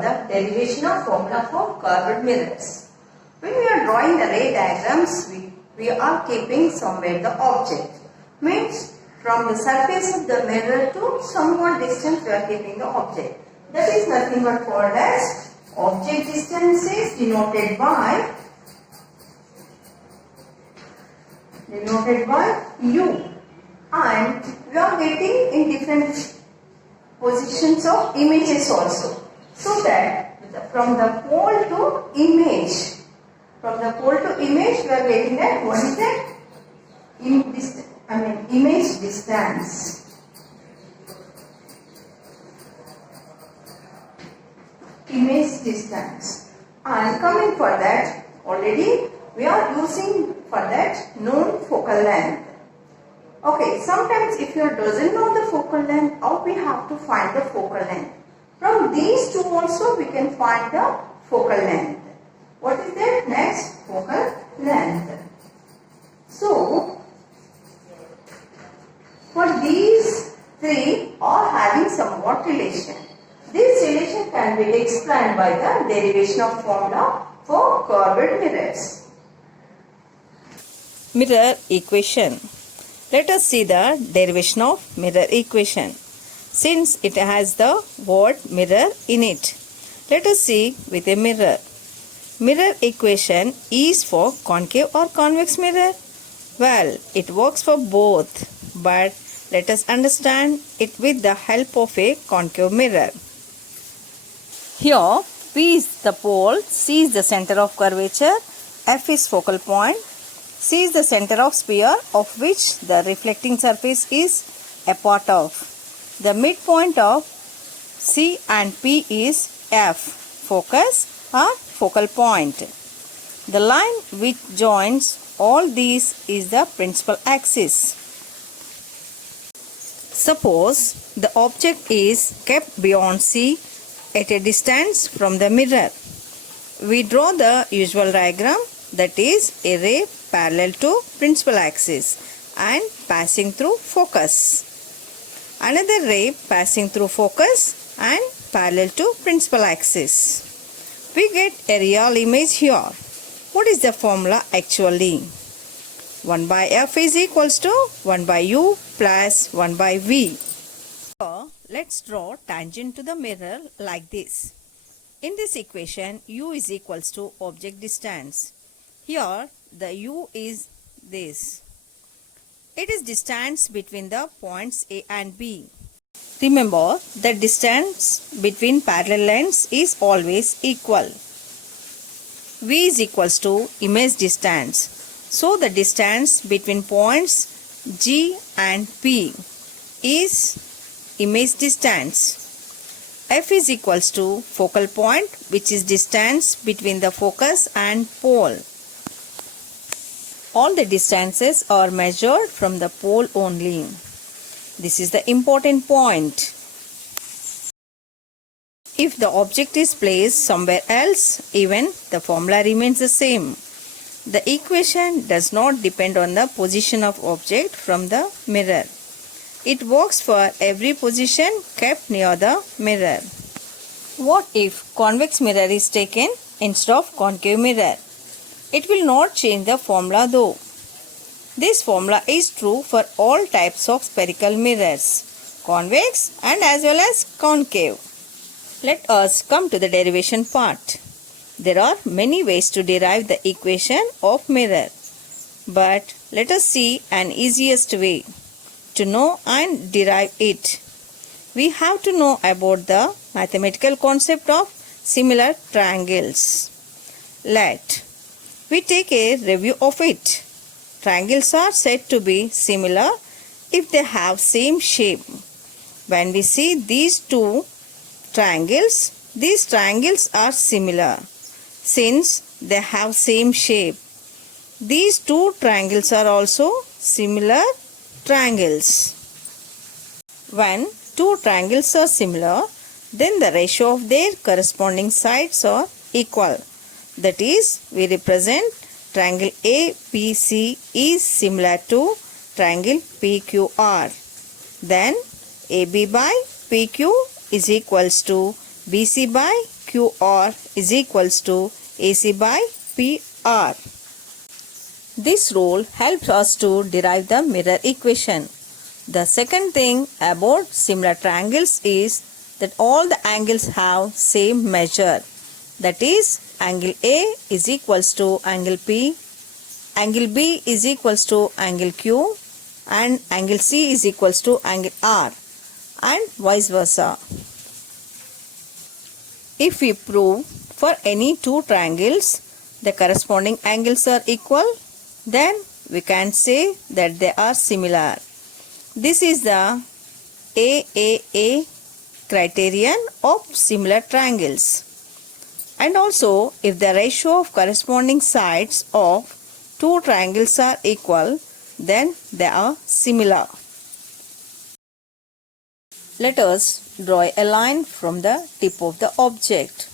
the derivation of formula for curved mirrors. When we are drawing the ray diagrams, we are keeping somewhere the object. Means from the surface of the mirror to somewhat distance we are keeping the object. That is nothing but called as object distance is denoted by u, and we are getting in different positions of images also. So that from the pole to image, we are getting that what is that? Image distance. Image distance. And coming for that, already we are using for that known focal length. Okay, sometimes if you doesn't know the focal length, how we have to find the focal length? From these two also we can find the focal length. What is that? Next, focal length. So, for these three are having somewhat relation. This relation can be explained by the derivation of formula for curved mirrors. Mirror equation. Let us see the derivation of mirror equation. Since it has the word mirror in it, let us see with a mirror. Mirror equation is for concave or convex mirror. Well, it works for both, but let us understand it with the help of a concave mirror. Here, P is the pole, C is the center of curvature, F is focal point, C is the center of sphere of which the reflecting surface is a part of. The midpoint of C and P is F, focus or focal point. The line which joins all these is the principal axis. Suppose the object is kept beyond C at a distance from the mirror. We draw the usual diagram, that is a ray parallel to principal axis and passing through focus. Another ray passing through focus and parallel to principal axis. We get a real image here. What is the formula actually? 1 by F is equals to 1 by U plus 1 by V. So, let's draw tangent to the mirror like this. In this equation, U is equals to object distance. Here, the U is this. It is distance between the points A and B. Remember, the distance between parallel lines is always equal. V is equals to image distance. So, the distance between points G and P is image distance. F is equals to focal point, which is distance between the focus and pole. All the distances are measured from the pole only. This is the important point. If the object is placed somewhere else, even the formula remains the same. The equation does not depend on the position of object from the mirror. It works for every position kept near the mirror. What if convex mirror is taken instead of concave mirror? It will not change the formula though. This formula is true for all types of spherical mirrors, convex and as well as concave. Let us come to the derivation part. There are many ways to derive the equation of mirror, but let us see an easiest way to know and derive it. We have to know about the mathematical concept of similar triangles. Let we take a review of it. Triangles are said to be similar if they have same shape. When we see these two triangles, these triangles are similar since they have same shape. These two triangles are also similar triangles. When two triangles are similar, then the ratio of their corresponding sides are equal. That is, we represent triangle ABC is similar to triangle PQR. Then AB by PQ is equals to BC by QR is equals to AC by PR. This rule helps us to derive the mirror equation. The second thing about similar triangles is that all the angles have same measure. That is, angle A is equals to angle P, angle B is equals to angle Q, and angle C is equals to angle R, and vice versa. If we prove for any two triangles the corresponding angles are equal, then we can say that they are similar. This is the AAA criterion of similar triangles. And also, if the ratio of corresponding sides of two triangles are equal, then they are similar. Let us draw a line from the tip of the object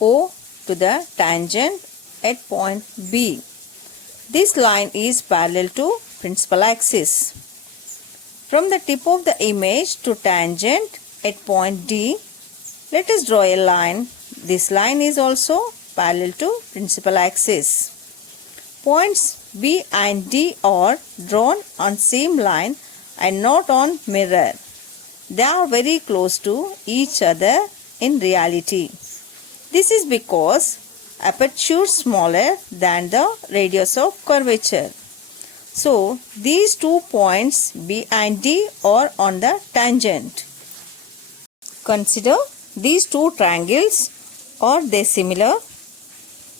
O to the tangent at point B. This line is parallel to principal axis. From the tip of the image to tangent at point D, let us draw a line. This line is also parallel to principal axis. Points B and D are drawn on same line and not on mirror. They are very close to each other in reality. This is because aperture smaller than the radius of curvature. So, these 2 points B and D are on the tangent. Consider these two triangles. Are they similar?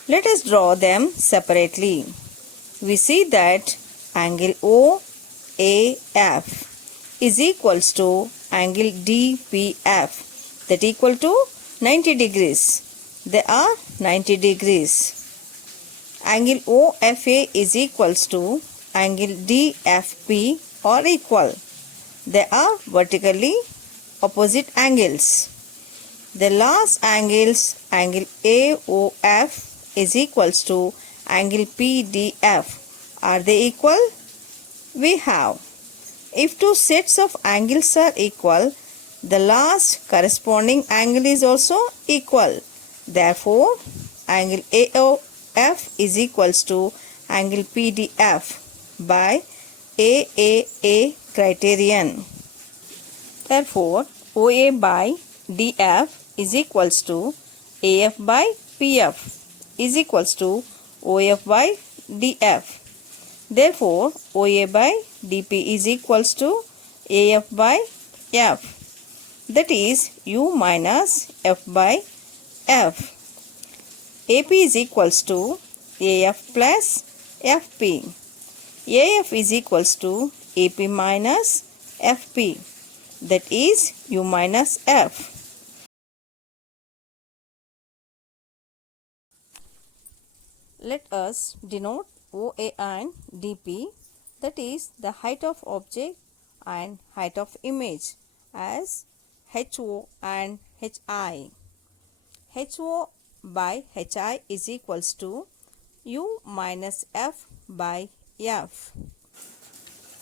Let us draw them separately. We see that angle OAF is equals to angle DPF, that equal to 90 degrees. They are 90 degrees. Angle OFA is equals to angle DFP are equal. They are vertically opposite angles. The last angles, angle AOF is equals to angle PDF. Are they equal? We have. If two sets of angles are equal, the last corresponding angle is also equal. Therefore, angle AOF is equals to angle PDF by AAA criterion. Therefore, OA by DF is equals to AF by PF is equals to OF by DF. Therefore, OA by DP is equals to AF by F. That is U minus F by F. AP is equals to AF plus FP. AF is equals to AP minus FP. That is U minus F. Let us denote OA and DP, that is the height of object and height of image, as HO and HI. HO by HI is equals to U minus F by F.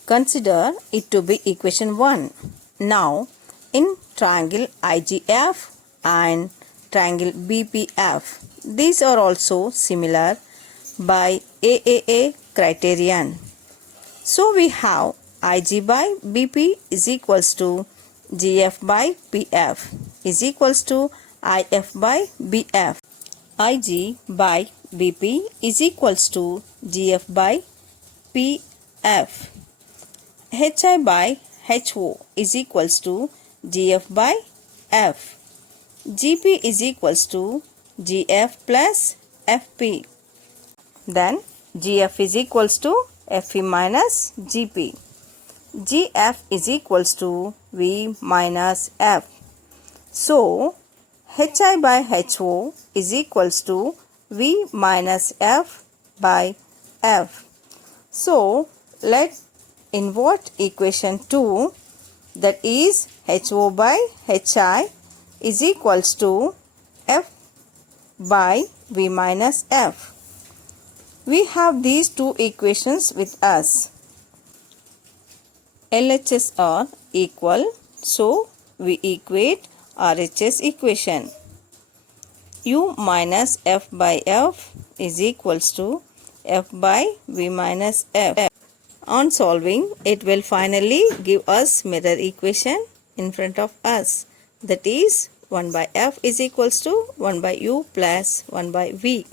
Consider it to be equation 1. Now, in triangle IGF and triangle BPF, these are also similar by AAA criterion. So, we have IG by BP is equals to GF by PF is equals to IF by BF. IG by BP is equals to GF by PF. HI by HO is equals to GF by F. GP is equals to GF plus FP. Then GF is equals to FE minus GP. GF is equals to V minus F. So, HI by HO is equals to V minus F by F. So, let invert equation 2, that is HO by HI is equals to F by V minus F. We have these two equations with us. LHS are equal, so we equate RHS equation. u minus f by f is equals to f by v minus f. On solving, it will finally give us mirror equation in front of us. That is 1 by f is equals to 1 by u plus 1 by v.